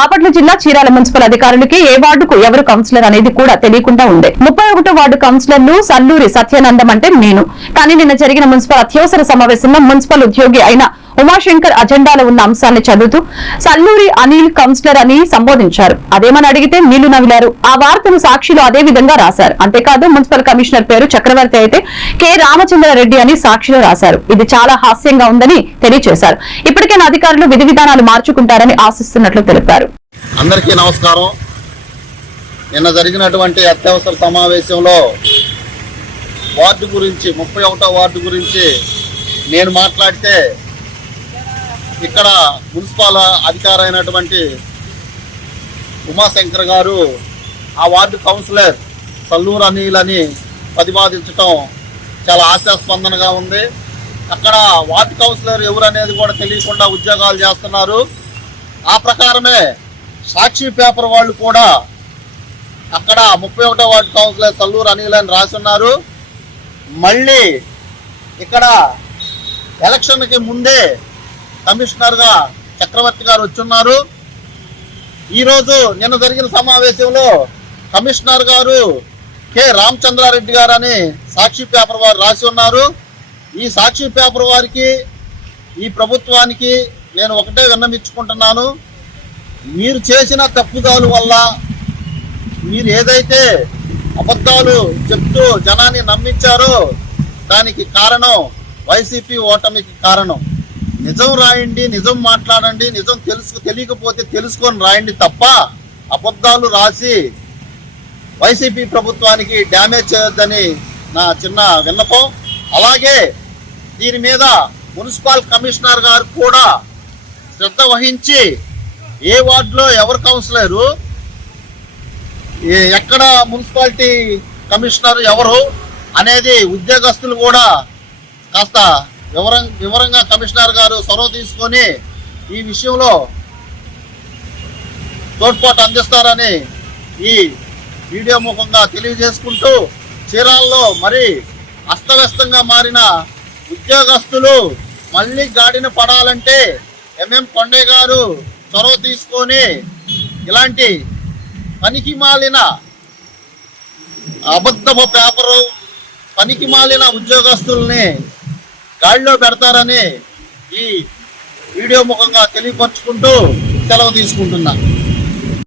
బాపట్ల జిల్లా చీరాల మున్సిపల్ అధికారులకి ఏ వార్డుకు ఎవరు కౌన్సిలర్ అనేది కూడా తెలియకుండా ఉండే 31వ వార్డు కౌన్సిలర్లు సల్లూరి సత్యానందం అంటే నేను. కానీ నిన్న జరిగిన మున్సిపల్ అత్యవసర సమావేశంలో మున్సిపల్ ఉద్యోగి అయిన ఉమాశంకర్ అజెండాలో ఉన్న అంశాన్ని చదువుతూ సల్లూరి అనిల్ కౌన్సిలర్ అని సంబోధించారు. అదేమని అడిగితే నీళ్లు నవిలారు. ఆ వార్తను సాక్షిలో అదే విధంగా రాశారు. అంతేకాదు మున్సిపల్ కమిషనర్ పేరు చక్రవర్తి అయితే కె రామచంద్రారెడ్డి అని సాక్షిలో రాశారు. ఇది చాలా హాస్యంగా ఉందని తెలియజేశారు. ఇప్పటికైనా అధికారులు విధి విధానాలు మార్చుకుంటారని ఆశిస్తున్నట్లు తెలిపారు. అందరికీ నమస్కారం. నిన్న జరిగినటువంటి అత్యవసర సమావేశంలో వార్డు గురించి 31వ వార్డు గురించి నేను మాట్లాడితే ఇక్కడ మున్సిపల్ అధికారి అయినటువంటి ఉమాశంకర్ గారు ఆ వార్డు కౌన్సిలర్ సల్లూరు అనిల్ అని ప్రతిపాదించడం చాలా ఆశాస్పందనగా ఉంది. అక్కడ వార్డు కౌన్సిలర్ ఎవరు అనేది కూడా తెలియకుండా ఉద్యోగాలు చేస్తున్నారు. ఆ ప్రకారమే సాక్షి పేపర్ వాళ్ళు కూడా అక్కడ 31వ వార్డు కౌన్సిలర్ సల్లూరు అనిల్ అని రాస్తున్నారు. మళ్ళీ ఇక్కడ ఎలక్షన్కి ముందే కమిషనర్గా చక్రవర్తి గారు వచ్చున్నారు. ఈరోజు నిన్న జరిగిన సమావేశంలో కమిషనర్ గారు కె రామచంద్రారెడ్డి గారు అని సాక్షి పేపర్ వారు రాసి ఉన్నారు. ఈ సాక్షి పేపర్ వారికి ఈ ప్రభుత్వానికి నేను ఒకటే విన్నవించుకుంటున్నాను. మీరు చేసిన తప్పుదాలు వల్ల మీరు ఏదైతే అబద్ధాలు చెప్తూ జనాన్ని నమ్మించారో దానికి కారణం వైసీపీ ఓటమికి కారణం. నిజం రాయండి, నిజం మాట్లాడండి, నిజం తెలియకపోతే తెలుసుకొని రాయండి తప్ప అబద్ధాలు రాసి వైసీపీ ప్రభుత్వానికి డ్యామేజ్ చేయొద్దని నా చిన్న విన్నపం. అలాగే దీని మీద మున్సిపల్ కమిషనర్ గారు కూడా శ్రద్ధ వహించి ఏ వార్డులో ఎవరు కౌన్సిలరు, ఎక్కడ మున్సిపాలిటీ కమిషనర్ ఎవరు అనేది ఉద్యోగస్తులు కూడా కాస్త వివరంగా కమిషనర్ గారు చొరవ తీసుకొని ఈ విషయంలో తోడ్పాటు అందిస్తారని ఈ వీడియో ముఖంగా తెలియజేసుకుంటూ, చీరాల్లో మరి అస్తవ్యస్తంగా మారిన ఉద్యోగస్తులు మళ్ళీ గాడిన పడాలంటే ఎంఎం కొండే గారు చొరవ తీసుకొని ఇలాంటి పనికి మాలిన అబద్ధపు పేపరు పనికి మాలిన ఉద్యోగస్తుల్ని గాడిలో పెడతారని ఈ వీడియో ముఖంగా తెలియపరుచుకుంటూ సెలవు తీసుకుంటున్నా.